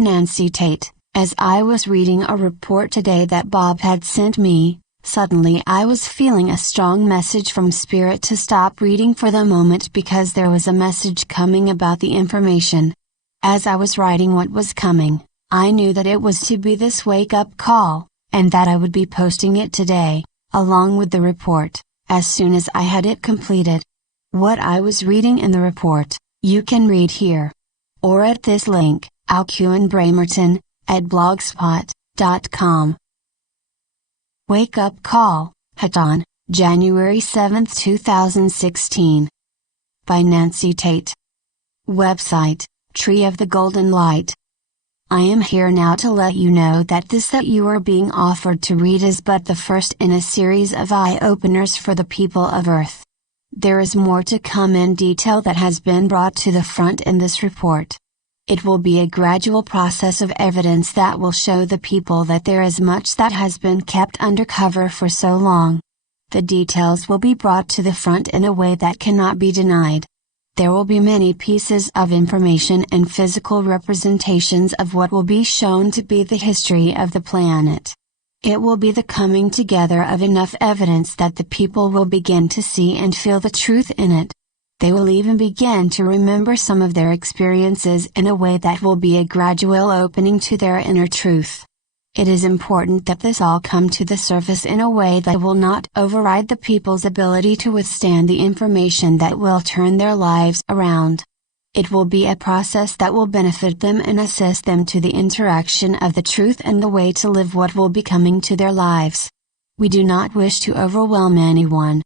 Nancy Tate, as I was reading a report today that Bob had sent me, suddenly I was feeling a strong message from Spirit to stop reading for the moment because there was a message coming about the information. As I was writing what was coming, I knew that it was to be this wake-up call, and that I would be posting it today, along with the report, as soon as I had it completed. What I was reading in the report, you can read here. Or at this link, @blogspot.com. Wake Up Call, Hatonn, January 7, 2016. By Nancy Tate. Website, Tree of the Golden Light. I am here now to let you know that this that you are being offered to read is but the first in a series of eye-openers for the people of Earth. There is more to come in detail that has been brought to the front in this report. It will be a gradual process of evidence that will show the people that there is much that has been kept undercover for so long. The details will be brought to the front in a way that cannot be denied. There will be many pieces of information and physical representations of what will be shown to be the history of the planet. It will be the coming together of enough evidence that the people will begin to see and feel the truth in it. They will even begin to remember some of their experiences in a way that will be a gradual opening to their inner truth. It is important that this all come to the surface in a way that will not override the people's ability to withstand the information that will turn their lives around. It will be a process that will benefit them and assist them to the interaction of the truth and the way to live what will be coming to their lives. We do not wish to overwhelm anyone.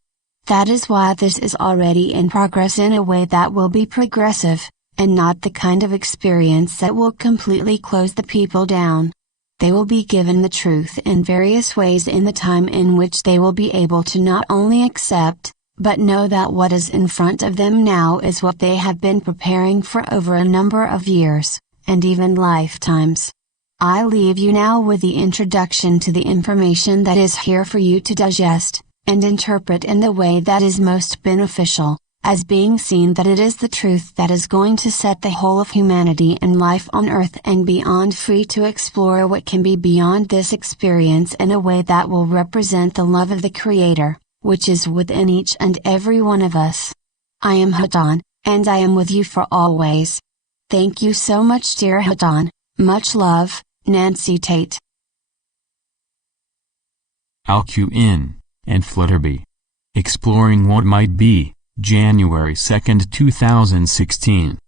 That is why this is already in progress in a way that will be progressive, and not the kind of experience that will completely close the people down. They will be given the truth in various ways in the time in which they will be able to not only accept, but know that what is in front of them now is what they have been preparing for over a number of years, and even lifetimes. I leave you now with the introduction to the information that is here for you to digest, and interpret in the way that is most beneficial, as being seen that it is the truth that is going to set the whole of humanity and life on Earth and beyond free to explore what can be beyond this experience in a way that will represent the love of the Creator, which is within each and every one of us. I am Hatonn, and I am with you for always. Thank you so much, dear Hatonn. Much love, Nancy Tate. Alcuin and Flutterby. Exploring What Might Be, January 2, 2016.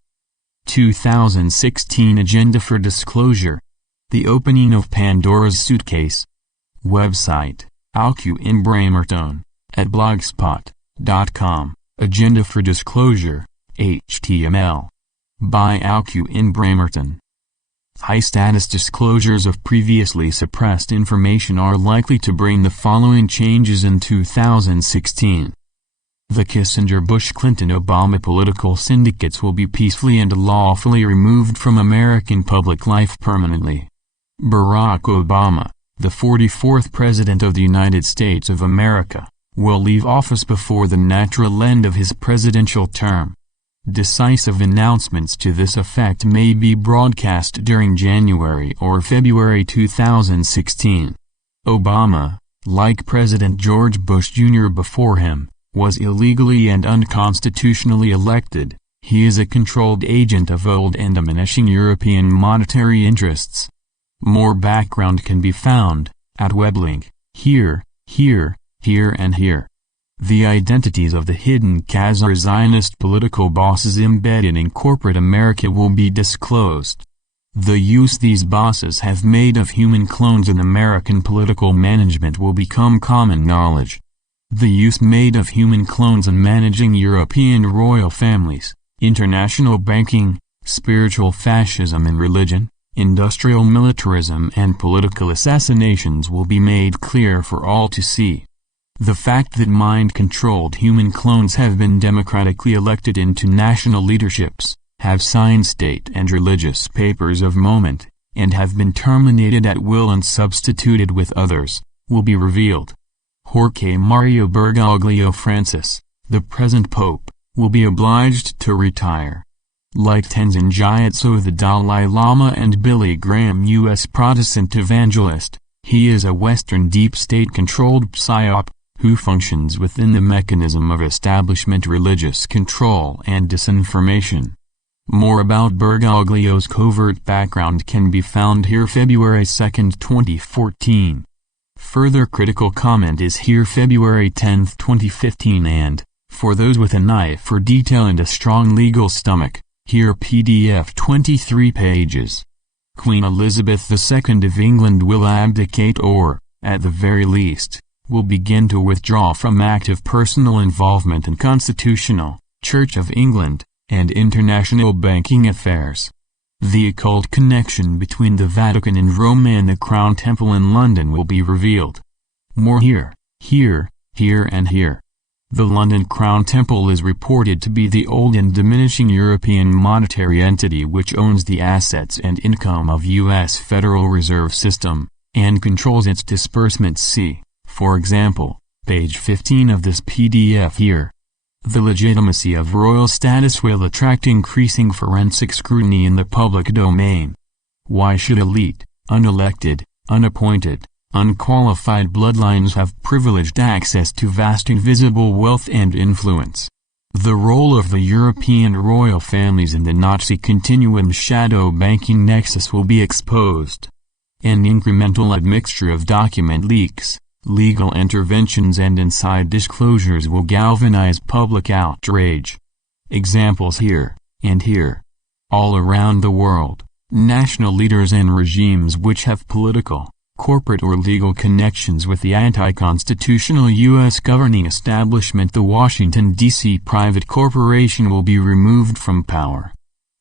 2016 Agenda for Disclosure. The Opening of Pandora's Suitcase. Website, blogspot.com. Agenda for Disclosure, HTML. By Alcuin. High-status disclosures of previously suppressed information are likely to bring the following changes in 2016. The Kissinger-Bush-Clinton-Obama political syndicates will be peacefully and lawfully removed from American public life permanently. Barack Obama, the 44th President of the United States of America, will leave office before the natural end of his presidential term. Decisive announcements to this effect may be broadcast during January or February 2016. Obama, like President George Bush Jr. before him, was illegally and unconstitutionally elected. He is a controlled agent of old and diminishing European monetary interests. More background can be found at weblink here, here, here and here. The identities of the hidden Khazar Zionist political bosses embedded in corporate America will be disclosed. The use these bosses have made of human clones in American political management will become common knowledge. The use made of human clones in managing European royal families, international banking, spiritual fascism and religion, industrial militarism and political assassinations will be made clear for all to see. The fact that mind-controlled human clones have been democratically elected into national leaderships, have signed state and religious papers of moment, and have been terminated at will and substituted with others, will be revealed. Jorge Mario Bergoglio Francis, the present pope, will be obliged to retire. Like Tenzin Gyatso, the Dalai Lama, and Billy Graham, U.S. Protestant evangelist, he is a Western deep state-controlled psyop, who functions within the mechanism of establishment religious control and disinformation. More about Bergoglio's covert background can be found here. February 2, 2014. Further critical comment is here. February 10, 2015. And, for those with an eye for detail and a strong legal stomach, here PDF 23 pages. Queen Elizabeth II of England will abdicate or, at the very least, will begin to withdraw from active personal involvement in constitutional, Church of England, and international banking affairs. The occult connection between the Vatican in Rome and the Crown Temple in London will be revealed. More here, and here. The London Crown Temple is reported to be the old and diminishing European monetary entity which owns the assets and income of U.S. Federal Reserve System, and controls its disbursements. See, for example, page 15 of this PDF here. The legitimacy of royal status will attract increasing forensic scrutiny in the public domain. Why should elite, unelected, unappointed, unqualified bloodlines have privileged access to vast invisible wealth and influence? The role of the European royal families in the Nazi continuum's shadow banking nexus will be exposed. An incremental admixture of document leaks, legal interventions and inside disclosures will galvanize public outrage. Examples here, and here. All around the world, national leaders and regimes which have political, corporate or legal connections with the anti-constitutional U.S. governing establishment, the Washington, D.C. private corporation, will be removed from power.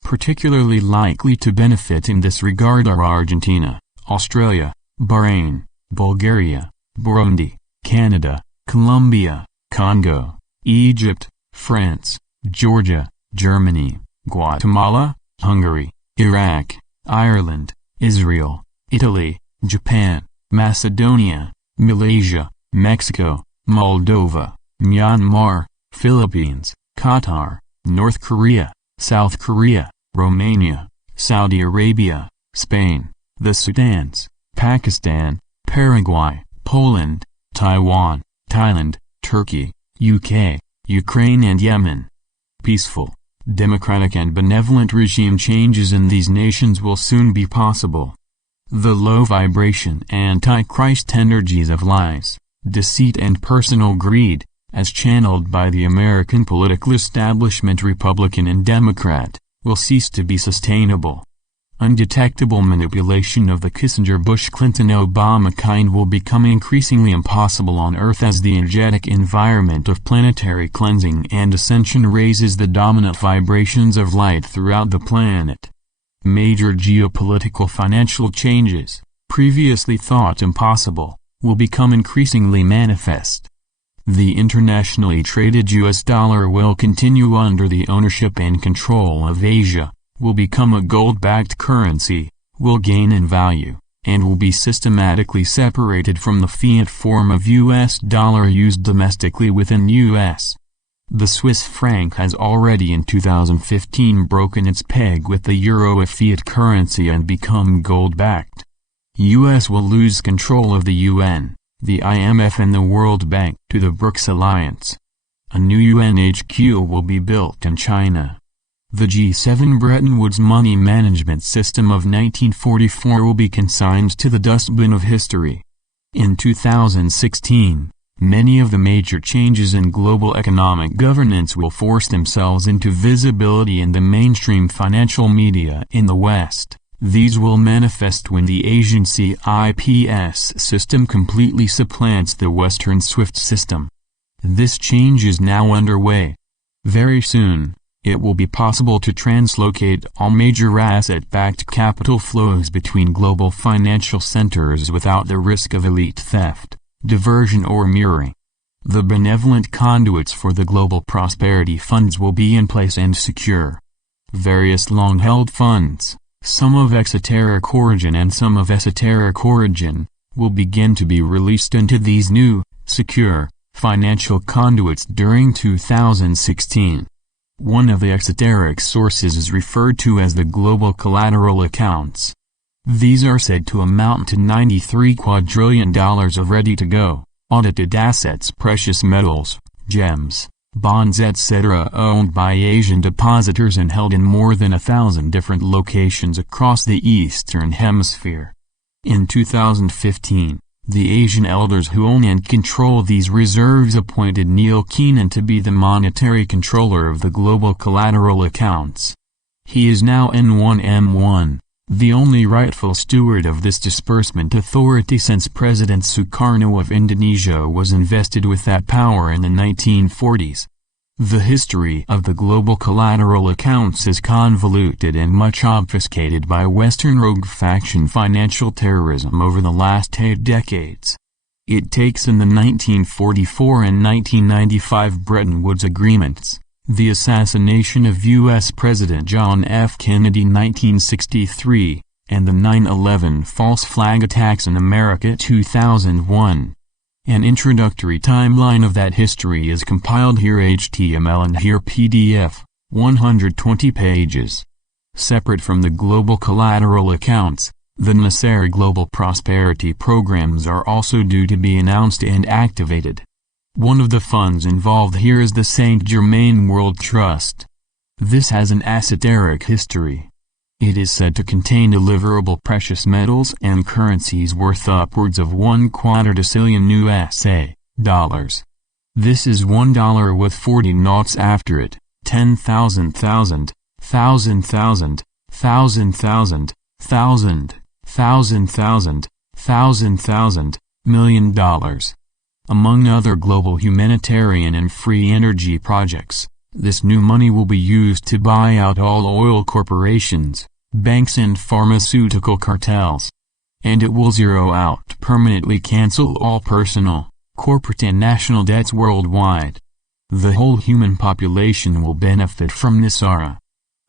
Particularly likely to benefit in this regard are Argentina, Australia, Bahrain, Bulgaria, Burundi, Canada, Colombia, Congo, Egypt, France, Georgia, Germany, Guatemala, Hungary, Iraq, Ireland, Israel, Italy, Japan, Macedonia, Malaysia, Mexico, Moldova, Myanmar, Philippines, Qatar, North Korea, South Korea, Romania, Saudi Arabia, Spain, the Sudans, Pakistan, Paraguay, Poland, Taiwan, Thailand, Turkey, UK, Ukraine and Yemen. Peaceful, democratic and benevolent regime changes in these nations will soon be possible. The low-vibration anti-Christ energies of lies, deceit and personal greed, as channeled by the American political establishment, Republican and Democrat, will cease to be sustainable. Undetectable manipulation of the Kissinger-Bush-Clinton-Obama kind will become increasingly impossible on Earth as the energetic environment of planetary cleansing and ascension raises the dominant vibrations of light throughout the planet. Major geopolitical financial changes, previously thought impossible, will become increasingly manifest. The internationally traded US dollar will continue under the ownership and control of Asia, will become a gold-backed currency, will gain in value, and will be systematically separated from the fiat form of US dollar used domestically within US. The Swiss franc has already in 2015 broken its peg with the euro a fiat currency and become gold-backed. US will lose control of the UN, the IMF and the World Bank to the BRICS alliance. A new UN HQ will be built in China. The G7 Bretton Woods money management system of 1944 will be consigned to the dustbin of history. In 2016, many of the major changes in global economic governance will force themselves into visibility in the mainstream financial media in the West. These will manifest when the Asian CIPS system completely supplants the Western SWIFT system. This change is now underway. Very soon, it will be possible to translocate all major asset-backed capital flows between global financial centers without the risk of elite theft, diversion or mirroring. The benevolent conduits for the global prosperity funds will be in place and secure. Various long-held funds, some of exoteric origin and some of esoteric origin, will begin to be released into these new, secure, financial conduits during 2016. One of the exoteric sources is referred to as the global collateral accounts. These are said to amount to $93 quadrillion of ready-to-go, audited assets, precious metals, gems, bonds etc. owned by Asian depositors and held in more than 1,000 different locations across the Eastern Hemisphere. In 2015, the Asian elders who own and control these reserves appointed Neil Keenan to be the monetary controller of the global collateral accounts. He is now N1M1, the only rightful steward of this disbursement authority since President Sukarno of Indonesia was invested with that power in the 1940s. The history of the global collateral accounts is convoluted and much obfuscated by Western rogue faction financial terrorism over the last 8 decades. It takes in the 1944 and 1995 Bretton Woods agreements, the assassination of U.S. President John F. Kennedy 1963, and the 9/11 false flag attacks in America 2001. An introductory timeline of that history is compiled here HTML and here PDF, 120 pages. Separate from the global collateral accounts, the Nesara Global Prosperity Programs are also due to be announced and activated. One of the funds involved here is the Saint Germain World Trust. This has an esoteric history. It is said to contain deliverable precious metals and currencies worth upwards of $1 quadrillion USA dollars. This is $1 with 40 noughts after it, 10,000 thousand, thousand thousand, thousand thousand, thousand, thousand thousand, thousand thousand, $1 million. Among other global humanitarian and free energy projects, this new money will be used to buy out all oil corporations, banks and pharmaceutical cartels. And it will zero out, permanently cancel all personal, corporate and national debts worldwide. The whole human population will benefit from Nesara.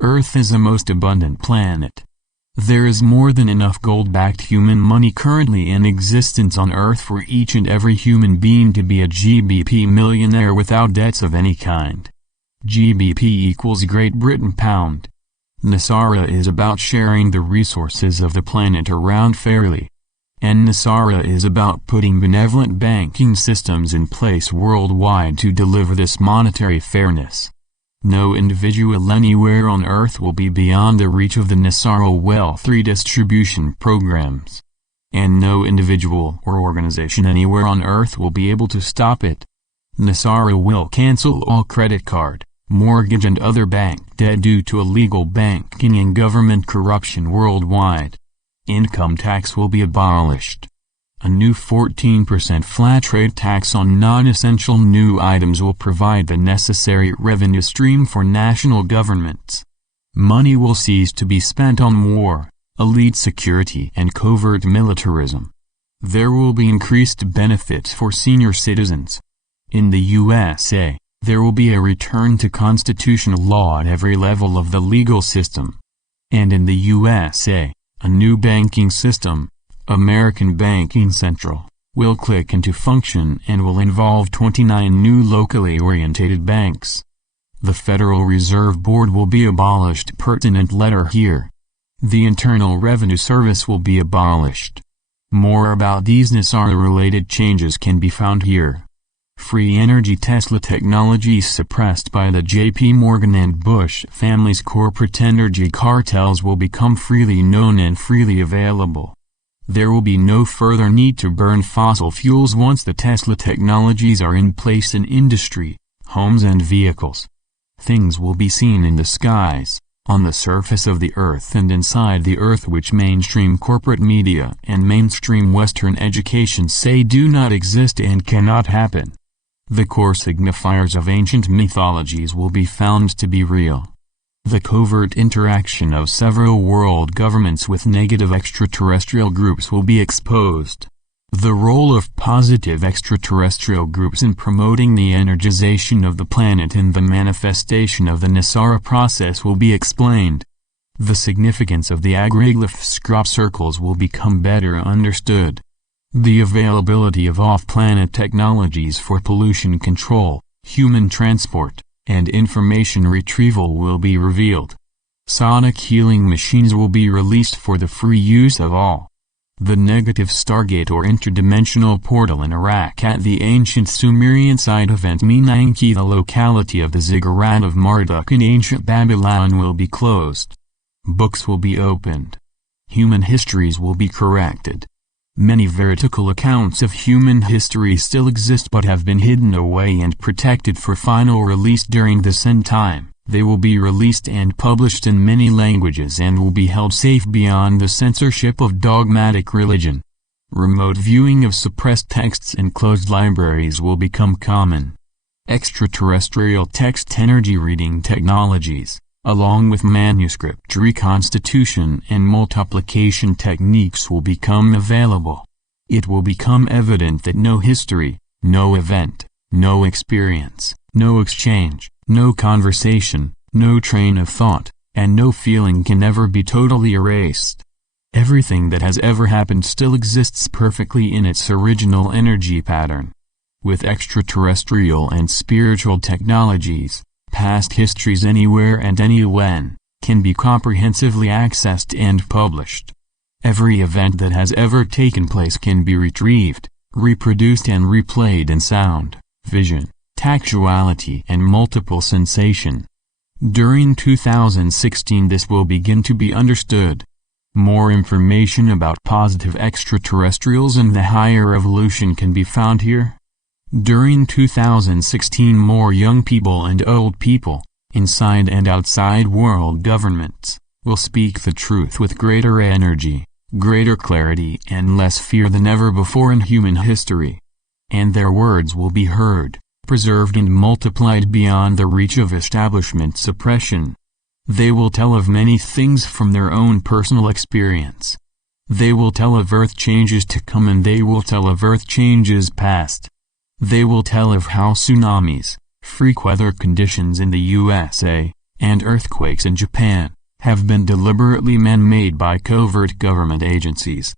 Earth is the most abundant planet. There is more than enough gold-backed human money currently in existence on Earth for each and every human being to be a GBP millionaire without debts of any kind. GBP equals Great Britain pound. Nesara is about sharing the resources of the planet around fairly. And Nesara is about putting benevolent banking systems in place worldwide to deliver this monetary fairness. No individual anywhere on Earth will be beyond the reach of the Nesara wealth redistribution programs. And no individual or organization anywhere on Earth will be able to stop it. Nesara will cancel all credit card, mortgage and other bank debt due to illegal banking and government corruption worldwide. Income tax will be abolished. A new 14% flat rate tax on non-essential new items will provide the necessary revenue stream for national governments. Money will cease to be spent on war, elite security and covert militarism. There will be increased benefits for senior citizens. In the USA, there will be a return to constitutional law at every level of the legal system. And in the USA, a new banking system, American Banking Central, will click into function and will involve 29 new locally orientated banks. The Federal Reserve Board will be abolished. Pertinent letter here. The Internal Revenue Service will be abolished. More about these Nesara-related changes can be found here. Free energy Tesla technologies suppressed by the J.P. Morgan and Bush families' corporate energy cartels will become freely known and freely available. There will be no further need to burn fossil fuels once the Tesla technologies are in place in industry, homes and vehicles. Things will be seen in the skies, on the surface of the Earth and inside the Earth which mainstream corporate media and mainstream Western education say do not exist and cannot happen. The core signifiers of ancient mythologies will be found to be real. The covert interaction of several world governments with negative extraterrestrial groups will be exposed. The role of positive extraterrestrial groups in promoting the energization of the planet and the manifestation of the Nesara process will be explained. The significance of the agriglyphs crop circles will become better understood. The availability of off-planet technologies for pollution control, human transport, and information retrieval will be revealed. Sonic healing machines will be released for the free use of all. The negative Stargate or interdimensional portal in Iraq at the ancient Sumerian site of Enki, the locality of the Ziggurat of Marduk in ancient Babylon, will be closed. Books will be opened. Human histories will be corrected. Many vertical accounts of human history still exist but have been hidden away and protected for final release during this end time. They will be released and published in many languages and will be held safe beyond the censorship of dogmatic religion. Remote viewing of suppressed texts in closed libraries will become common. Extraterrestrial text energy reading technologies, along with manuscript reconstitution and multiplication techniques, will become available. It will become evident that no history, no event, no experience, no exchange, no conversation, no train of thought, and no feeling can ever be totally erased. Everything that has ever happened still exists perfectly in its original energy pattern. With extraterrestrial and spiritual technologies, past histories anywhere and anywhen can be comprehensively accessed and published. Every event that has ever taken place can be retrieved, reproduced and replayed in sound, vision, tactuality and multiple sensation. During 2016 this will begin to be understood. More information about positive extraterrestrials and the higher evolution can be found here. During 2016 more young people and old people, inside and outside world governments, will speak the truth with greater energy, greater clarity and less fear than ever before in human history. And their words will be heard, preserved and multiplied beyond the reach of establishment suppression. They will tell of many things from their own personal experience. They will tell of earth changes to come and they will tell of earth changes past. They will tell of how tsunamis, freak weather conditions in the USA, and earthquakes in Japan, have been deliberately man-made by covert government agencies.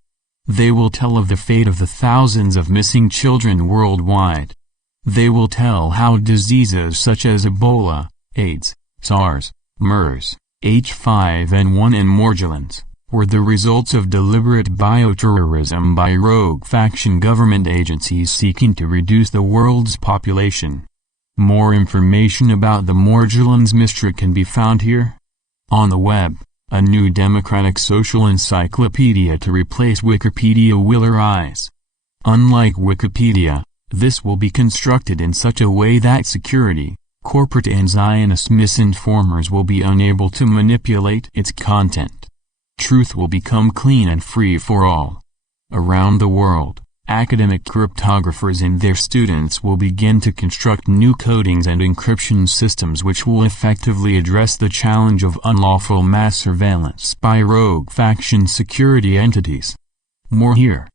They will tell of the fate of the thousands of missing children worldwide. They will tell how diseases such as Ebola, AIDS, SARS, MERS, H5N1 and Morgellons were the results of deliberate bioterrorism by rogue faction government agencies seeking to reduce the world's population. More information about the Morgellons mystery can be found here. On the web, a new democratic social encyclopedia to replace Wikipedia will arise. Unlike Wikipedia, this will be constructed in such a way that security, corporate and Zionist misinformers will be unable to manipulate its content. Truth will become clean and free for all. Around the world, academic cryptographers and their students will begin to construct new codings and encryption systems which will effectively address the challenge of unlawful mass surveillance by rogue faction security entities. More here.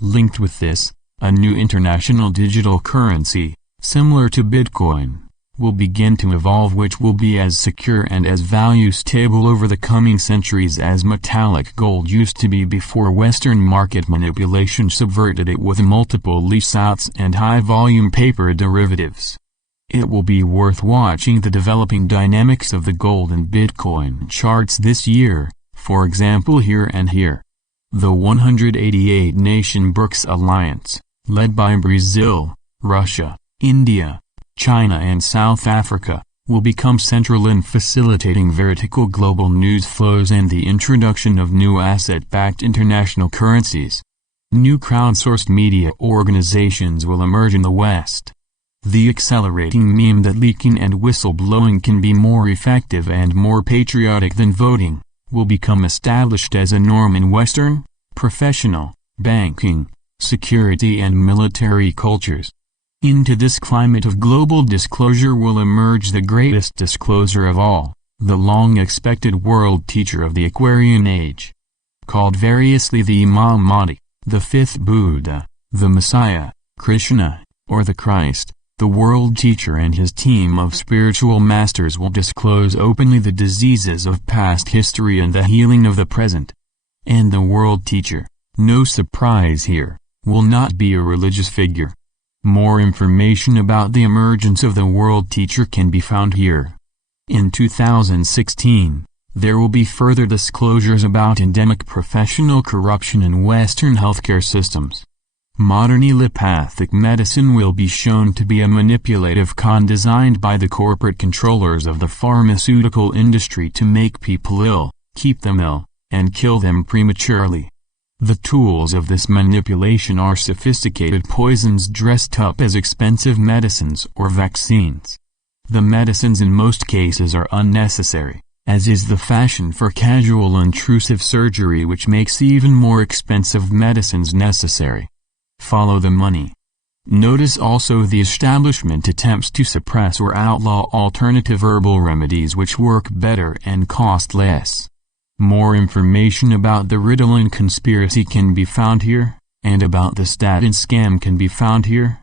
Linked with this, a new international digital currency, similar to Bitcoin, will begin to evolve, which will be as secure and as value stable over the coming centuries as metallic gold used to be before Western market manipulation subverted it with multiple lease-outs and high-volume paper derivatives. It will be worth watching the developing dynamics of the gold and Bitcoin charts this year, for example here and here. The 188-nation BRICS alliance, led by Brazil, Russia, India, China and South Africa, will become central in facilitating vertical global news flows and the introduction of new asset-backed international currencies. New crowdsourced media organizations will emerge in the West. The accelerating meme that leaking and whistleblowing can be more effective and more patriotic than voting, will become established as a norm in Western, professional, banking, security and military cultures. Into this climate of global disclosure will emerge the greatest discloser of all, the long-expected world teacher of the Aquarian Age. Called variously the Imam Mahdi, the fifth Buddha, the Messiah, Krishna, or the Christ, the world teacher and his team of spiritual masters will disclose openly the diseases of past history and the healing of the present. And the world teacher, no surprise here, will not be a religious figure. More information about the emergence of the world teacher can be found here. In 2016, there will be further disclosures about endemic professional corruption in Western healthcare systems. Modern allopathic medicine will be shown to be a manipulative con designed by the corporate controllers of the pharmaceutical industry to make people ill, keep them ill, and kill them prematurely. The tools of this manipulation are sophisticated poisons dressed up as expensive medicines or vaccines. The medicines in most cases are unnecessary, as is the fashion for casual intrusive surgery, which makes even more expensive medicines necessary. Follow the money. Notice also the establishment attempts to suppress or outlaw alternative herbal remedies which work better and cost less. More information about the Ritalin conspiracy can be found here, and about the statin scam can be found here.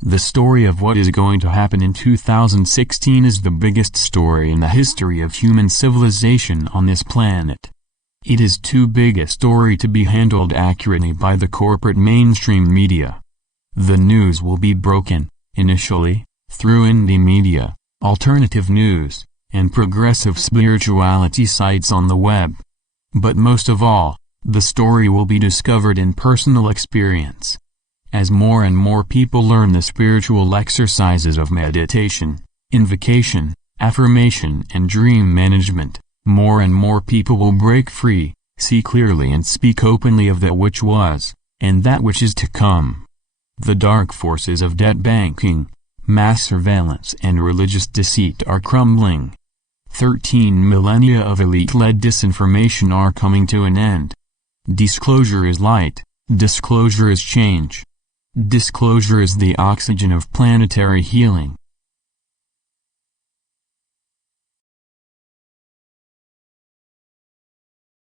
The story of what is going to happen in 2016 is the biggest story in the history of human civilization on this planet. It is too big a story to be handled accurately by the corporate mainstream media. The news will be broken, initially, through indie media, alternative news, and progressive spirituality sites on the web. But most of all, the story will be discovered in personal experience. As more and more people learn the spiritual exercises of meditation, invocation, affirmation and dream management, more and more people will break free, see clearly and speak openly of that which was, and that which is to come. The dark forces of debt banking, mass surveillance and religious deceit are crumbling. 13 millennia of elite-led disinformation are coming to an end. Disclosure is light, disclosure is change. Disclosure is the oxygen of planetary healing.